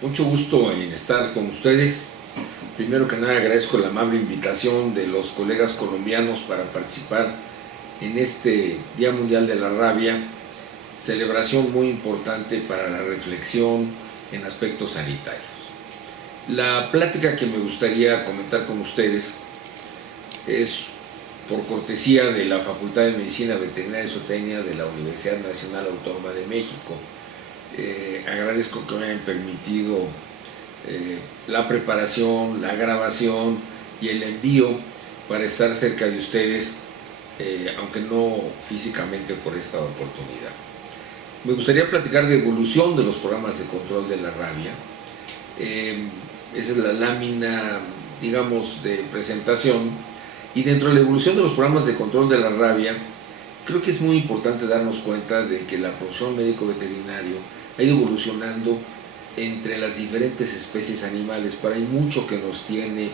Mucho gusto en estar con ustedes. Primero que nada agradezco la amable invitación de los colegas colombianos para participar en este Día Mundial de la Rabia, celebración muy importante para la reflexión en aspectos sanitarios. La plática que me gustaría comentar con ustedes es por cortesía de la Facultad de Medicina Veterinaria y Zootecnia de la Universidad Nacional Autónoma de México. Agradezco que me hayan permitido la preparación, la grabación y el envío para estar cerca de ustedes, aunque no físicamente por esta oportunidad. Me gustaría platicar de evolución de los programas de control de la rabia. Esa es la lámina, digamos, de presentación. Y dentro de la evolución de los programas de control de la rabia, creo que es muy importante darnos cuenta de que la profesión médico-veterinario ha ido evolucionando entre las diferentes especies animales, pero hay mucho que nos tiene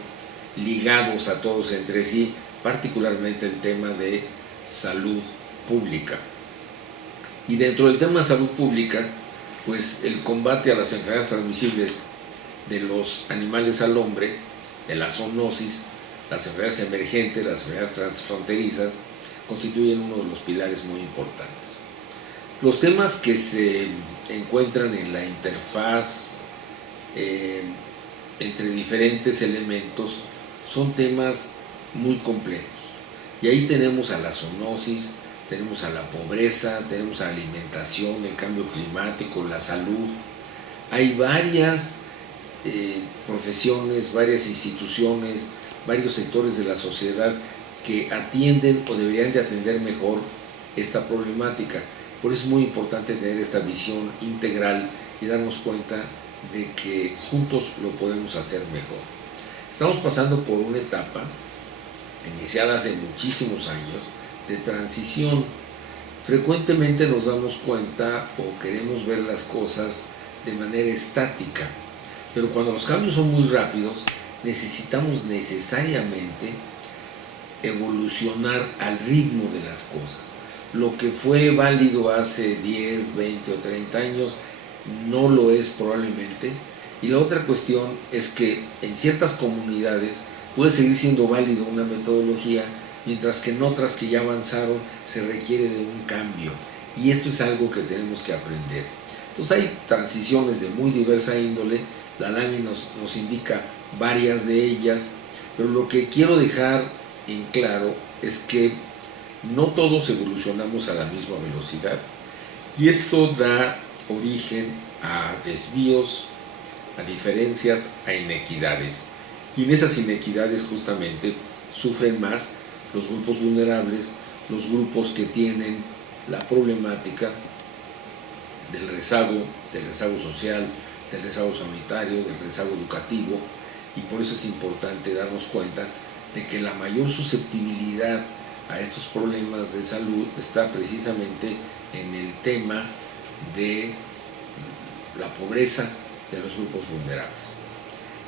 ligados a todos entre sí, particularmente el tema de salud pública. Y dentro del tema de salud pública, pues el combate a las enfermedades transmisibles de los animales al hombre, de la zoonosis, las enfermedades emergentes, las enfermedades transfronterizas, constituyen uno de los pilares muy importantes. Los temas que se encuentran en la interfaz entre diferentes elementos son temas muy complejos. Y ahí tenemos a la zoonosis, tenemos a la pobreza, tenemos a la alimentación, el cambio climático, la salud. Hay varias profesiones, varias instituciones, varios sectores de la sociedad que atienden o deberían de atender mejor esta problemática. Por eso es muy importante tener esta visión integral y darnos cuenta de que juntos lo podemos hacer mejor. Estamos pasando por una etapa iniciada hace muchísimos años de transición. Frecuentemente nos damos cuenta o queremos ver las cosas de manera estática, pero cuando los cambios son muy rápidos, necesitamos necesariamente evolucionar al ritmo de las cosas. Lo que fue válido hace 10, 20 o 30 años no lo es probablemente. Y la otra cuestión es que en ciertas comunidades puede seguir siendo válido una metodología, mientras que en otras que ya avanzaron se requiere de un cambio. Y esto es algo que tenemos que aprender. Entonces hay transiciones de muy diversa índole, la lámina nos indica varias de ellas, pero lo que quiero dejar en claro es que no todos evolucionamos a la misma velocidad y esto da origen a desvíos, a diferencias, a inequidades. Y en esas inequidades justamente sufren más los grupos vulnerables, los grupos que tienen la problemática del rezago social, del rezago sanitario, del rezago educativo, y por eso es importante darnos cuenta de que la mayor susceptibilidad a estos problemas de salud está precisamente en el tema de la pobreza de los grupos vulnerables.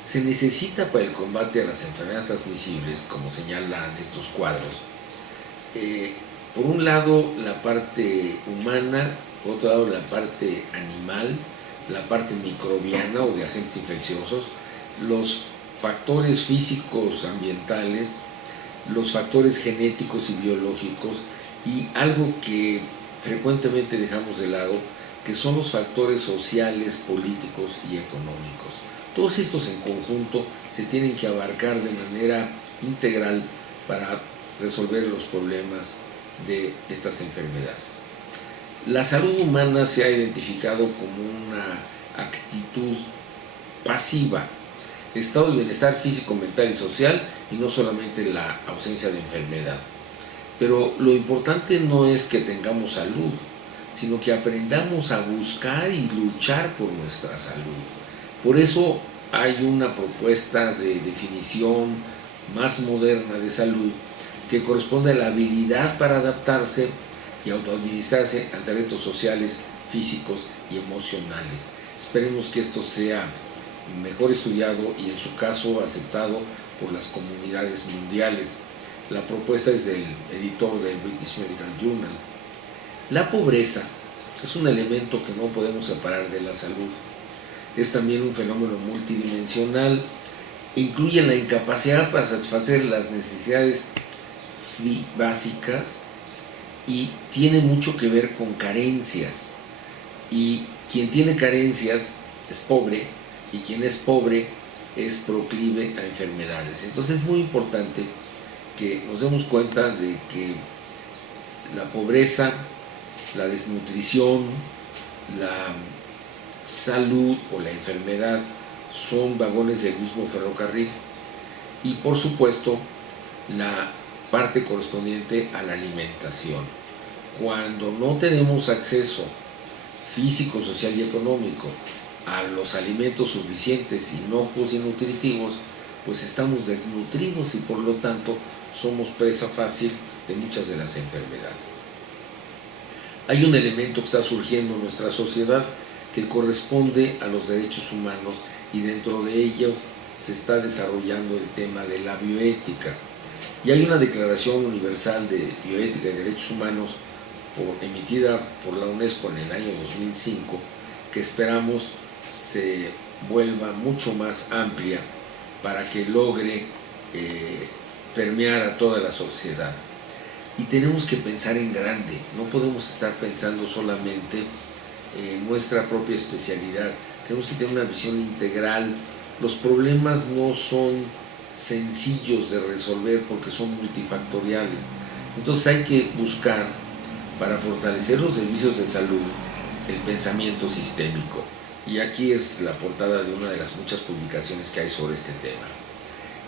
Se necesita para el combate a las enfermedades transmisibles, como señalan estos cuadros, por un lado la parte humana, por otro lado la parte animal, la parte microbiana o de agentes infecciosos, los factores físicos ambientales, los factores genéticos y biológicos, y algo que frecuentemente dejamos de lado, que son los factores sociales, políticos y económicos. Todos estos en conjunto se tienen que abarcar de manera integral para resolver los problemas de estas enfermedades. La salud humana se ha identificado como una actitud pasiva, estado de bienestar físico, mental y social, y no solamente la ausencia de enfermedad. Pero lo importante no es que tengamos salud, sino que aprendamos a buscar y luchar por nuestra salud. Por eso hay una propuesta de definición más moderna de salud que corresponde a la habilidad para adaptarse y autoadministrarse ante retos sociales, físicos y emocionales. Esperemos que esto sea mejor estudiado y en su caso aceptado por las comunidades mundiales. La propuesta es del editor del British Medical Journal. La pobreza es un elemento que no podemos separar de la salud. es también un fenómeno multidimensional, incluye la incapacidad para satisfacer las necesidades básicas y tiene mucho que ver con carencias. Y quien tiene carencias es pobre, y quien es pobre es proclive a enfermedades. Entonces es muy importante que nos demos cuenta de que la pobreza, la desnutrición, la salud o la enfermedad son vagones del mismo ferrocarril, y por supuesto la parte correspondiente a la alimentación. Cuando no tenemos acceso físico, social y económico a los alimentos suficientes, inocuos y nutritivos, pues estamos desnutridos y por lo tanto somos presa fácil de muchas de las enfermedades. Hay un elemento que está surgiendo en nuestra sociedad que corresponde a los derechos humanos, y dentro de ellos se está desarrollando el tema de la bioética. Y hay una Declaración Universal de Bioética y Derechos Humanos emitida por la UNESCO en el año 2005, que esperamos se vuelva mucho más amplia para que logre permear a toda la sociedad. Y tenemos que pensar en grande, no podemos estar pensando solamente en nuestra propia especialidad, tenemos que tener una visión integral. Los problemas no son sencillos de resolver porque son multifactoriales, entonces hay que buscar, para fortalecer los servicios de salud, el pensamiento sistémico. Y aquí es la portada de una de las muchas publicaciones que hay sobre este tema.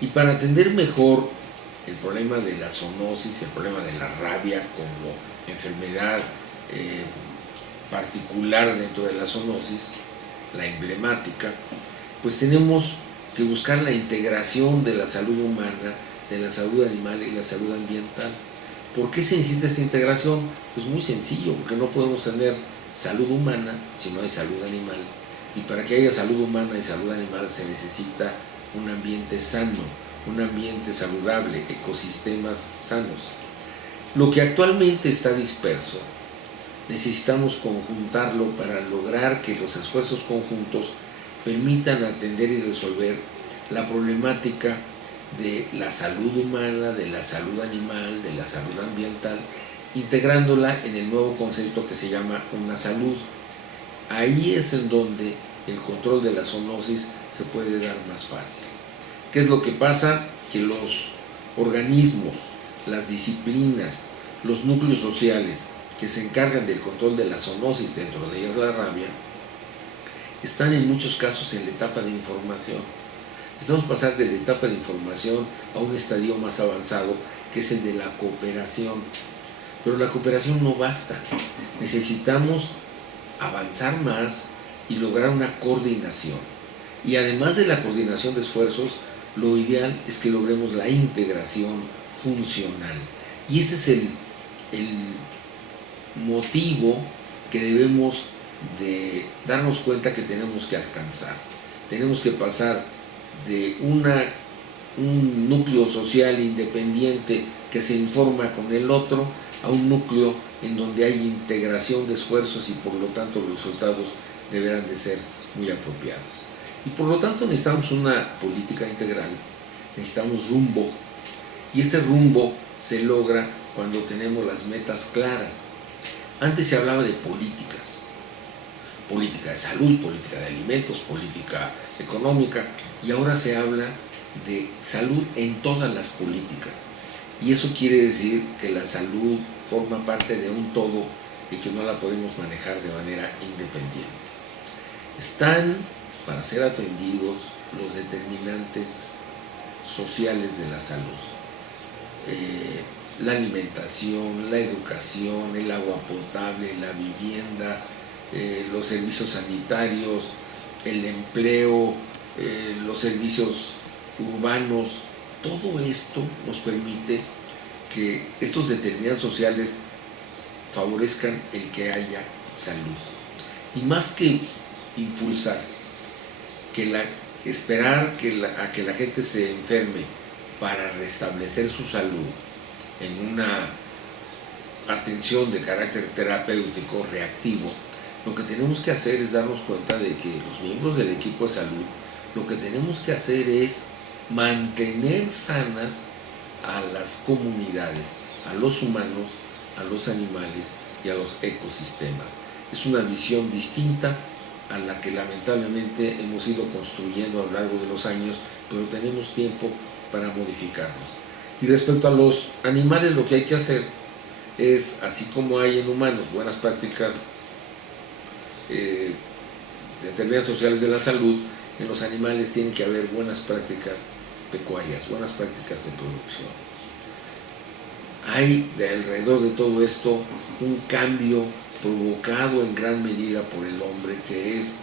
Y para atender mejor el problema de la zoonosis, el problema de la rabia como enfermedad particular dentro de la zoonosis, la emblemática, pues tenemos que buscar la integración de la salud humana, de la salud animal y la salud ambiental. ¿Por qué se necesita esta integración? Pues muy sencillo, porque no podemos tener salud humana si no hay salud animal, y para que haya salud humana y salud animal se necesita un ambiente sano, un ambiente saludable, ecosistemas sanos. Lo que actualmente está disperso, necesitamos conjuntarlo para lograr que los esfuerzos conjuntos permitan atender y resolver la problemática de la salud humana, de la salud animal, de la salud ambiental, integrándola en el nuevo concepto que se llama una salud. Ahí es en donde el control de la zoonosis se puede dar más fácil. ¿Qué es lo que pasa? Que los organismos, las disciplinas, los núcleos sociales que se encargan del control de la zoonosis, dentro de ellas la rabia, están en muchos casos en la etapa de información. Estamos pasando de la etapa de información a un estadio más avanzado, que es el de la cooperación. Pero la cooperación no basta. Necesitamos avanzar más y lograr una coordinación. Y además de la coordinación de esfuerzos, lo ideal es que logremos la integración funcional. Y este es el motivo que debemos de darnos cuenta que tenemos que alcanzar. Tenemos que pasar de un núcleo social independiente que se informa con el otro a un núcleo en donde hay integración de esfuerzos, y por lo tanto los resultados deberán de ser muy apropiados. Y por lo tanto necesitamos una política integral, necesitamos rumbo, y este rumbo se logra cuando tenemos las metas claras. Antes se hablaba de políticas, política de salud, política de alimentos, política económica, y ahora se habla de salud en todas las políticas. Y eso quiere decir que la salud forma parte de un todo y que no la podemos manejar de manera independiente. Están para ser atendidos los determinantes sociales de la salud. La alimentación, la educación, el agua potable, la vivienda, los servicios sanitarios, el empleo, los servicios urbanos. Todo esto nos permite que estos determinantes sociales favorezcan el que haya salud. Y más que impulsar, esperar a que la gente se enferme para restablecer su salud en una atención de carácter terapéutico reactivo, Lo que tenemos que hacer es darnos cuenta de que los miembros del equipo de salud, lo que tenemos que hacer es mantener sanas a las comunidades, a los humanos, a los animales y a los ecosistemas. Es una visión distinta a la que lamentablemente hemos ido construyendo a lo largo de los años, pero tenemos tiempo para modificarnos. Y respecto a los animales, lo que hay que hacer es, así como hay en humanos buenas prácticas de determinadas sociales de la salud, en los animales tienen que haber buenas prácticas pecuarias, buenas prácticas de producción. Hay de alrededor de todo esto un cambio provocado en gran medida por el hombre, que es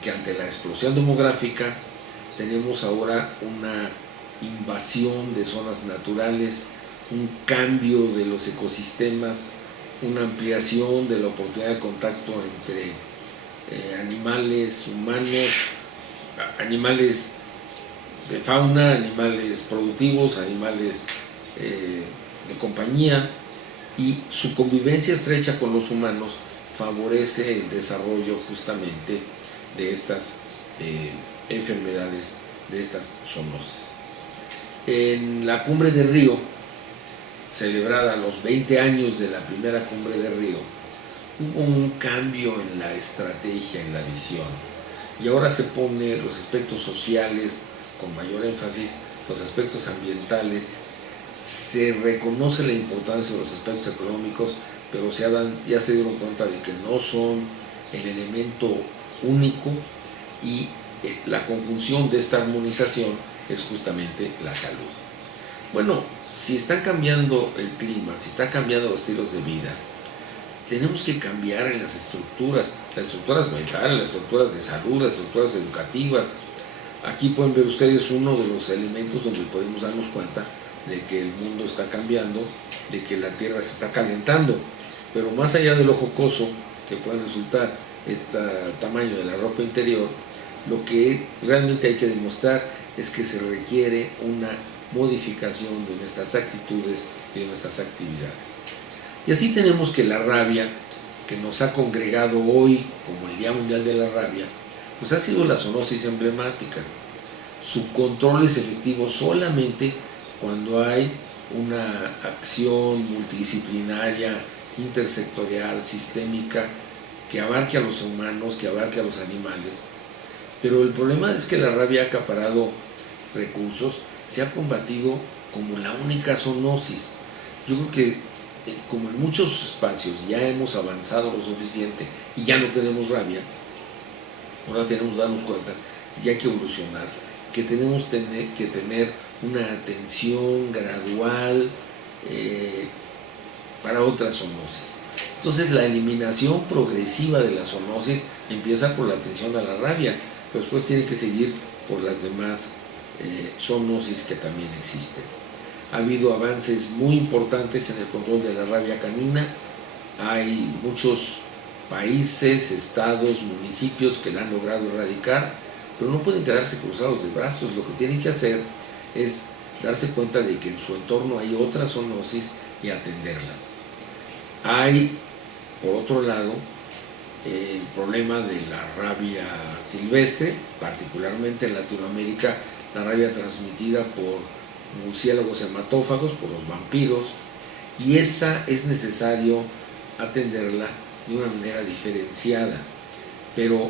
que ante la explosión demográfica tenemos ahora una invasión de zonas naturales, un cambio de los ecosistemas, una ampliación de la oportunidad de contacto entre animales humanos, animales de fauna, animales productivos, animales de compañía, y su convivencia estrecha con los humanos favorece el desarrollo justamente de estas enfermedades, de estas zoonosis. En la cumbre de Río, celebrada a los 20 años de la primera cumbre de Río, hubo un cambio en la estrategia, en la visión, y ahora se pone los aspectos sociales con mayor énfasis, los aspectos ambientales, se reconoce la importancia de los aspectos económicos, pero ya se dieron cuenta de que no son el elemento único, y la conjunción de esta armonización es justamente la salud. Bueno, si está cambiando el clima, si están cambiando los estilos de vida, tenemos que cambiar en las estructuras mentales, las estructuras de salud, las estructuras educativas. Aquí pueden ver ustedes uno de los elementos donde podemos darnos cuenta de que el mundo está cambiando, de que la Tierra se está calentando, pero más allá de lo jocoso que puede resultar este tamaño de la ropa interior, lo que realmente hay que demostrar es que se requiere una modificación de nuestras actitudes y de nuestras actividades. Y así tenemos que la rabia, que nos ha congregado hoy como el Día Mundial de la Rabia, pues ha sido la zoonosis emblemática. Su control es efectivo solamente cuando hay una acción multidisciplinaria, intersectorial, sistémica, que abarque a los humanos, que abarque a los animales. Pero el problema es que la rabia ha acaparado recursos, se ha combatido como la única zoonosis. Yo creo que como en muchos espacios ya hemos avanzado lo suficiente y ya no tenemos rabia, ahora tenemos que darnos cuenta que ya hay que evolucionar, que tenemos que tener una atención gradual para otras zoonosis. Entonces la eliminación progresiva de la zoonosis empieza por la atención a la rabia, pero después tiene que seguir por las demás zoonosis que también existen. Ha habido avances muy importantes en el control de la rabia canina. Hay muchos países, estados, municipios que la han logrado erradicar, pero no pueden quedarse cruzados de brazos. Lo que tienen que hacer es darse cuenta de que en su entorno hay otras zoonosis y atenderlas. Hay, por otro lado, el problema de la rabia silvestre, particularmente en Latinoamérica, la rabia transmitida por murciélagos hematófagos, por los vampiros, y esta es necesario atenderla de una manera diferenciada. Pero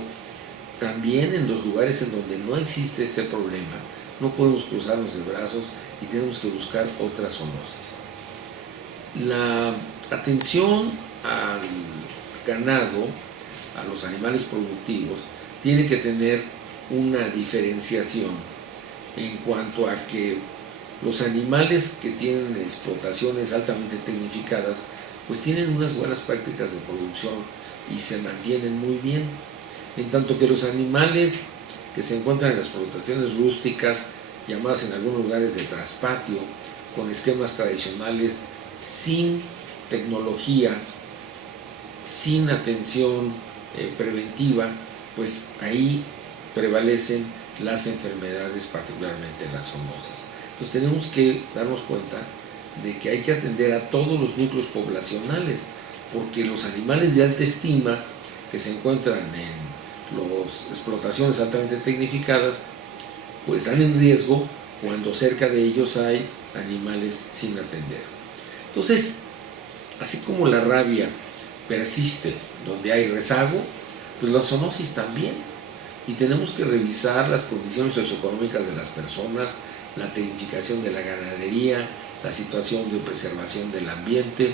también en los lugares en donde no existe este problema, no podemos cruzarnos de brazos y tenemos que buscar otras zoonosis. La atención al ganado, a los animales productivos, tiene que tener una diferenciación en cuanto a que los animales que tienen explotaciones altamente tecnificadas pues tienen unas buenas prácticas de producción y se mantienen muy bien, en tanto que los animales que se encuentran en las explotaciones rústicas, llamadas en algunos lugares de traspatio, con esquemas tradicionales, sin tecnología, sin atención preventiva, pues ahí prevalecen las enfermedades, particularmente las zoonosis. Entonces tenemos que darnos cuenta de que hay que atender a todos los núcleos poblacionales, porque los animales de alta estima que se encuentran en las explotaciones altamente tecnificadas, pues están en riesgo cuando cerca de ellos hay animales sin atender. Entonces, así como la rabia persiste donde hay rezago, pues la zoonosis también. Y tenemos que revisar las condiciones socioeconómicas de las personas, la tecnificación de la ganadería, la situación de preservación del ambiente.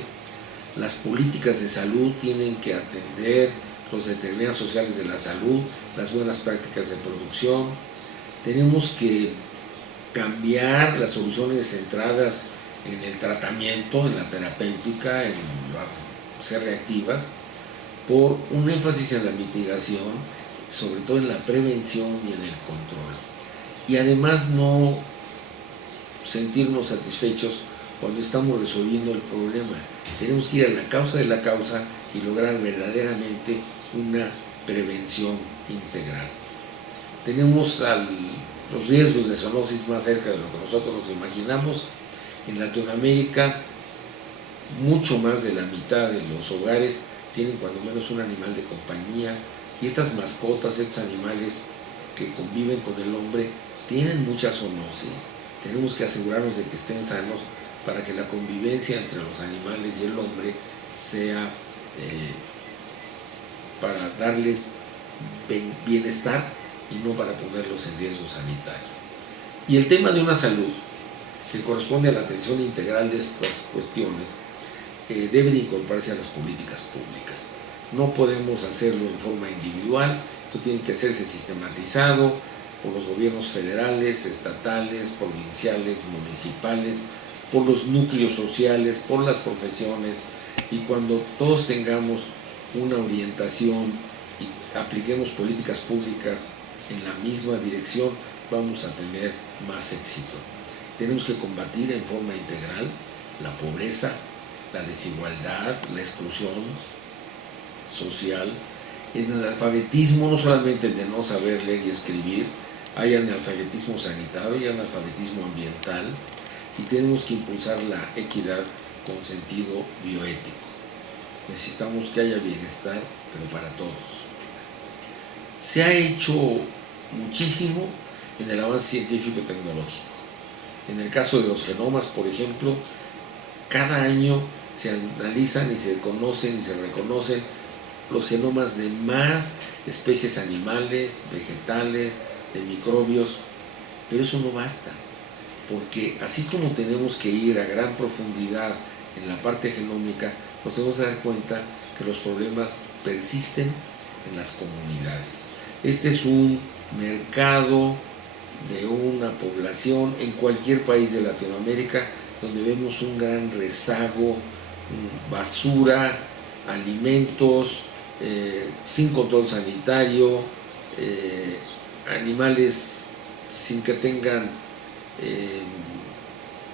Las políticas de salud tienen que atender los determinantes sociales de la salud, las buenas prácticas de producción. Tenemos que cambiar las soluciones centradas en el tratamiento, en la terapéutica, en ser reactivas, por un énfasis en la mitigación, sobre todo en la prevención y en el control. Y además no sentirnos satisfechos cuando estamos resolviendo el problema. Tenemos que ir a la causa de la causa y lograr verdaderamente una prevención integral. Tenemos los riesgos de zoonosis más cerca de lo que nosotros nos imaginamos. En Latinoamérica, mucho más de la mitad de los hogares tienen cuando menos un animal de compañía, y estas mascotas, estos animales que conviven con el hombre, tienen mucha zoonosis. Tenemos que asegurarnos de que estén sanos para que la convivencia entre los animales y el hombre sea para darles bienestar y no para ponerlos en riesgo sanitario. Y el tema de una salud que corresponde a la atención integral de estas cuestiones debe de incorporarse a las políticas públicas. No podemos hacerlo en forma individual, esto tiene que hacerse sistematizado por los gobiernos federales, estatales, provinciales, municipales, por los núcleos sociales, por las profesiones, y cuando todos tengamos una orientación y apliquemos políticas públicas en la misma dirección, vamos a tener más éxito. Tenemos que combatir en forma integral la pobreza, la desigualdad, la exclusión social, el analfabetismo, no solamente el de no saber leer y escribir, hay analfabetismo sanitario, hay analfabetismo ambiental, y tenemos que impulsar la equidad con sentido bioético. Necesitamos que haya bienestar, pero para todos. Se ha hecho muchísimo en el avance científico y tecnológico. En el caso de los genomas, por ejemplo, cada año se analizan y se conocen y se reconocen los genomas de más especies animales, vegetales, de microbios, pero eso no basta, porque así como tenemos que ir a gran profundidad en la parte genómica, nos tenemos que dar cuenta que los problemas persisten en las comunidades. Este es un mercado de una población en cualquier país de Latinoamérica donde vemos un gran rezago, basura, alimentos sin control sanitario, animales sin que tengan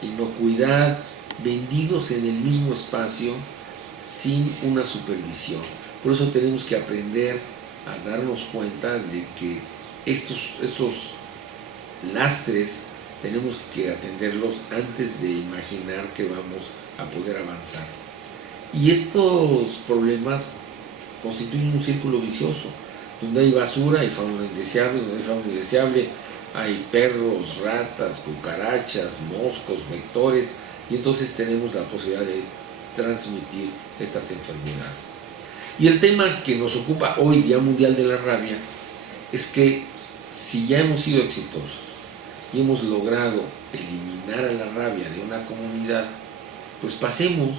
inocuidad, vendidos en el mismo espacio sin una supervisión. Por eso tenemos que aprender a darnos cuenta de que estos lastres tenemos que atenderlos antes de imaginar que vamos a poder avanzar. Y estos problemas constituyen un círculo vicioso. Donde hay basura hay fauna indeseable, donde hay fauna indeseable hay perros, ratas, cucarachas, moscos, vectores, y entonces tenemos la posibilidad de transmitir estas enfermedades. Y el tema que nos ocupa hoy, Día Mundial de la Rabia, es que si ya hemos sido exitosos y hemos logrado eliminar a la rabia de una comunidad, pues pasemos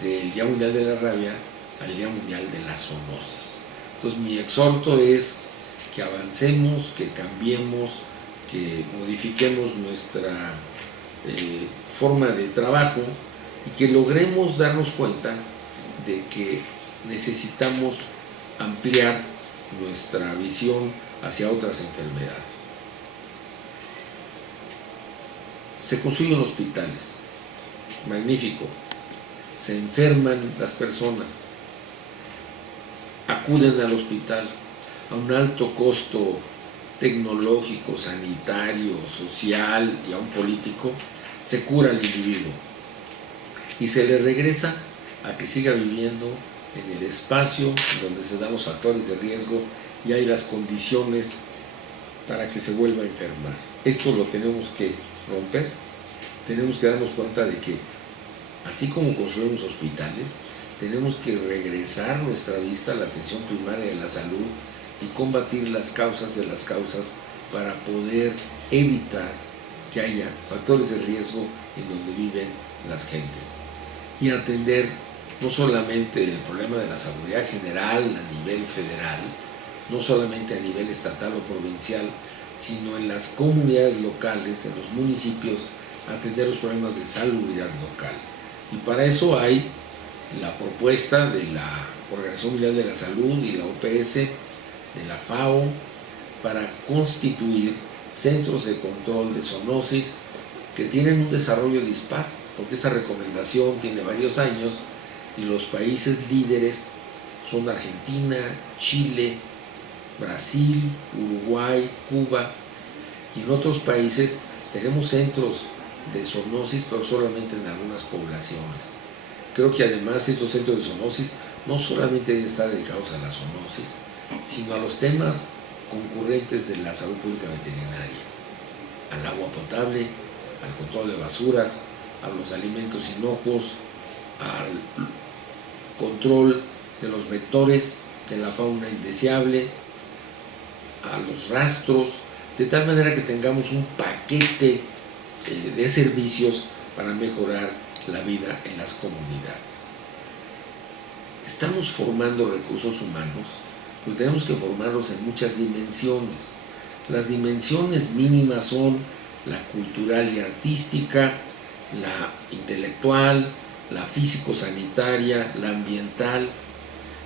del Día Mundial de la Rabia al Día Mundial de la Zoonosis. Entonces mi exhorto es que avancemos, que cambiemos, que modifiquemos nuestra forma de trabajo y que logremos darnos cuenta de que necesitamos ampliar nuestra visión hacia otras enfermedades. Se construyen hospitales, magnífico, se enferman las personas, acuden al hospital a un alto costo tecnológico, sanitario, social y aún político, se cura al individuo y se le regresa a que siga viviendo en el espacio donde se dan los factores de riesgo y hay las condiciones para que se vuelva a enfermar. Esto lo tenemos que romper. Tenemos que darnos cuenta de que así como construimos hospitales, tenemos que regresar nuestra vista a la atención primaria de la salud y combatir las causas de las causas para poder evitar que haya factores de riesgo en donde viven las gentes y atender no solamente el problema de la seguridad general a nivel federal, no solamente a nivel estatal o provincial, sino en las comunidades locales, en los municipios, atender los problemas de salubridad local. Y para eso hay la propuesta de la Organización Mundial de la Salud y la OPS, de la FAO, para constituir centros de control de zoonosis que tienen un desarrollo dispar, porque esta recomendación tiene varios años y los países líderes son Argentina, Chile, Brasil, Uruguay, Cuba, y en otros países tenemos centros de zoonosis, pero solamente en algunas poblaciones. Creo que además estos centros de zoonosis no solamente deben estar dedicados a la zoonosis, sino a los temas concurrentes de la salud pública veterinaria, al agua potable, al control de basuras, a los alimentos inocuos, al control de los vectores de la fauna indeseable, a los rastros, de tal manera que tengamos un paquete de servicios para mejorar la vida en las comunidades. Estamos formando recursos humanos, pero tenemos que formarlos en muchas dimensiones. Las dimensiones mínimas son la cultural y artística, la intelectual, la físico-sanitaria, la ambiental,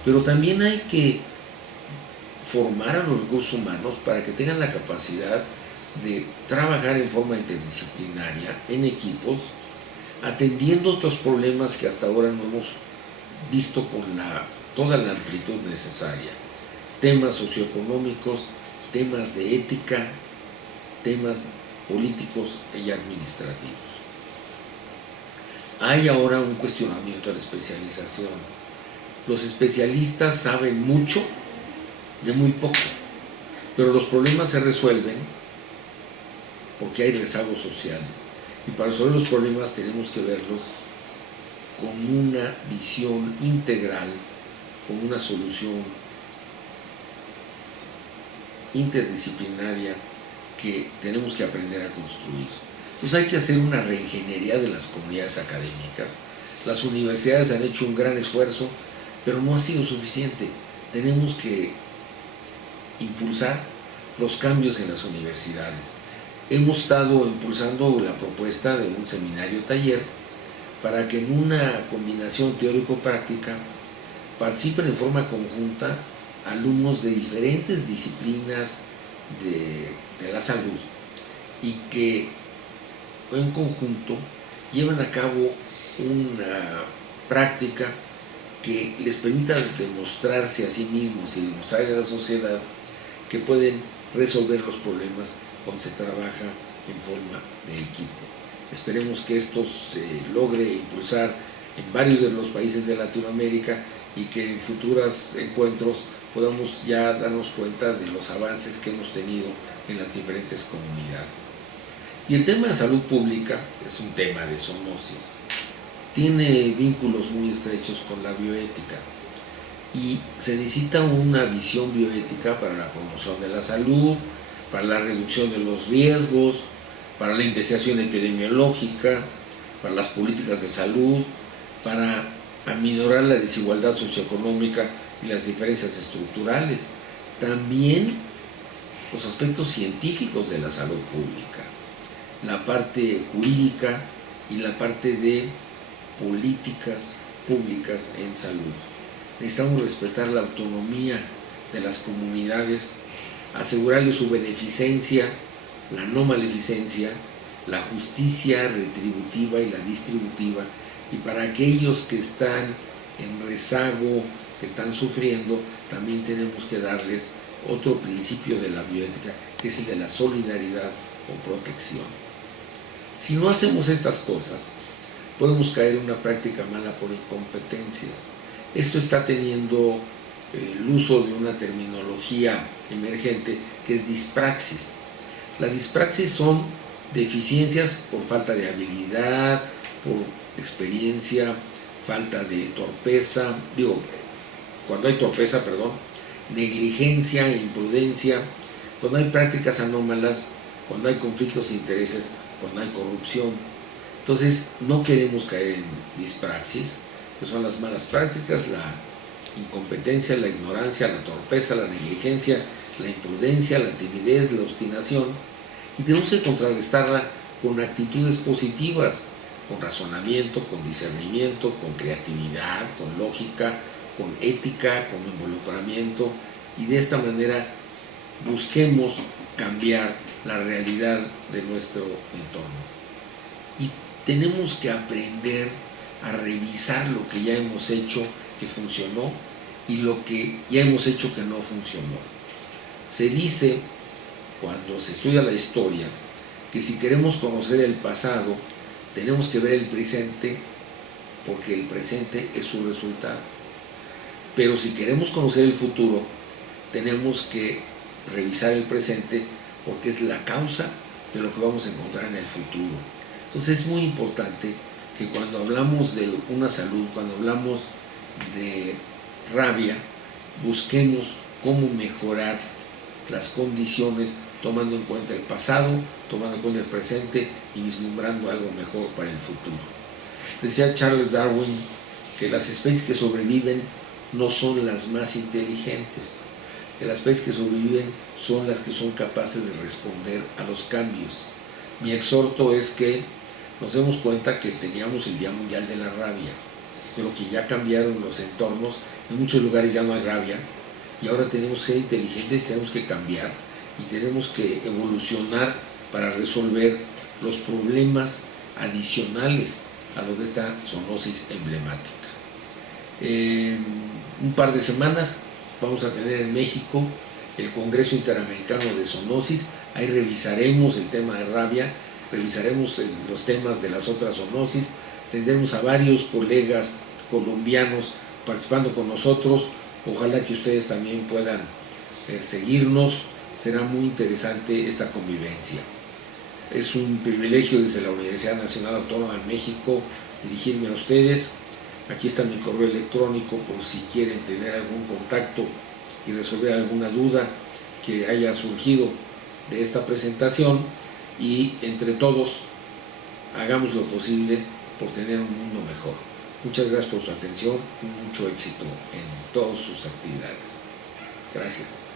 pero también hay que formar a los recursos humanos para que tengan la capacidad de trabajar en forma interdisciplinaria, en equipos, atendiendo otros problemas que hasta ahora no hemos visto con toda la amplitud necesaria. Temas socioeconómicos, temas de ética, temas políticos y administrativos. Hay ahora un cuestionamiento a la especialización. Los especialistas saben mucho de muy poco, pero los problemas se resuelven porque hay rezagos sociales, y para resolver los problemas tenemos que verlos con una visión integral, con una solución interdisciplinaria que tenemos que aprender a construir. Entonces hay que hacer una reingeniería de las comunidades académicas. Las universidades han hecho un gran esfuerzo, pero no ha sido suficiente. Tenemos que impulsar los cambios en las universidades. Hemos estado impulsando la propuesta de un seminario taller para que en una combinación teórico-práctica participen en forma conjunta alumnos de diferentes disciplinas de la salud y que en conjunto llevan a cabo una práctica que les permita demostrarse a sí mismos y demostrarle a la sociedad que pueden resolver los problemas cuando se trabaja en forma de equipo. Esperemos que esto se logre impulsar en varios de los países de Latinoamérica y que en futuros encuentros podamos ya darnos cuenta de los avances que hemos tenido en las diferentes comunidades. Y el tema de salud pública es un tema de zoonosis. Tiene vínculos muy estrechos con la bioética y se necesita una visión bioética para la promoción de la salud, para la reducción de los riesgos, para la investigación epidemiológica, para las políticas de salud, para aminorar la desigualdad socioeconómica y las diferencias estructurales. También los aspectos científicos de la salud pública, la parte jurídica y la parte de políticas públicas en salud. Necesitamos respetar la autonomía de las comunidades, asegurarles su beneficencia, la no maleficencia, la justicia retributiva y la distributiva, y para aquellos que están en rezago, que están sufriendo, también tenemos que darles otro principio de la bioética, que es el de la solidaridad o protección. Si no hacemos estas cosas, podemos caer en una práctica mala por incompetencias. Esto está teniendo el uso de una terminología emergente que es dispraxis. La dispraxis son deficiencias por falta de habilidad, por experiencia, falta de torpeza, cuando hay torpeza, negligencia, imprudencia, cuando hay prácticas anómalas, cuando hay conflictos de intereses, cuando hay corrupción. Entonces no queremos caer en dispraxis, que son las malas prácticas, la incompetencia, la ignorancia, la torpeza, la negligencia, la imprudencia, la timidez, la obstinación, y tenemos que contrarrestarla con actitudes positivas, con razonamiento, con discernimiento, con creatividad, con lógica, con ética, con involucramiento, y de esta manera busquemos cambiar la realidad de nuestro entorno. Y tenemos que aprender a revisar lo que ya hemos hecho que funcionó y lo que ya hemos hecho que no funcionó. Se dice, cuando se estudia la historia, que si queremos conocer el pasado, tenemos que ver el presente, porque el presente es su resultado. Pero si queremos conocer el futuro, tenemos que revisar el presente, porque es la causa de lo que vamos a encontrar en el futuro. Entonces es muy importante que cuando hablamos de una salud, cuando hablamos de rabia, busquemos cómo mejorar las condiciones, tomando en cuenta el pasado, tomando en cuenta el presente y vislumbrando algo mejor para el futuro. Decía Charles Darwin que las especies que sobreviven no son las más inteligentes, que las especies que sobreviven son las que son capaces de responder a los cambios. Mi exhorto es que nos demos cuenta que teníamos el Día Mundial de la Rabia, pero que ya cambiaron los entornos, en muchos lugares ya no hay rabia, y ahora tenemos que ser inteligentes, tenemos que cambiar y tenemos que evolucionar para resolver los problemas adicionales a los de esta zoonosis emblemática. En un par de semanas vamos a tener en México el Congreso Interamericano de Zoonosis. Ahí revisaremos el tema de rabia, revisaremos los temas de las otras zoonosis, tendremos a varios colegas colombianos participando con nosotros. Ojalá que ustedes también puedan seguirnos, será muy interesante esta convivencia. Es un privilegio desde la Universidad Nacional Autónoma de México dirigirme a ustedes. Aquí está mi correo electrónico por si quieren tener algún contacto y resolver alguna duda que haya surgido de esta presentación, y entre todos hagamos lo posible por tener un mundo mejor. Muchas gracias por su atención y mucho éxito en todas sus actividades. Gracias.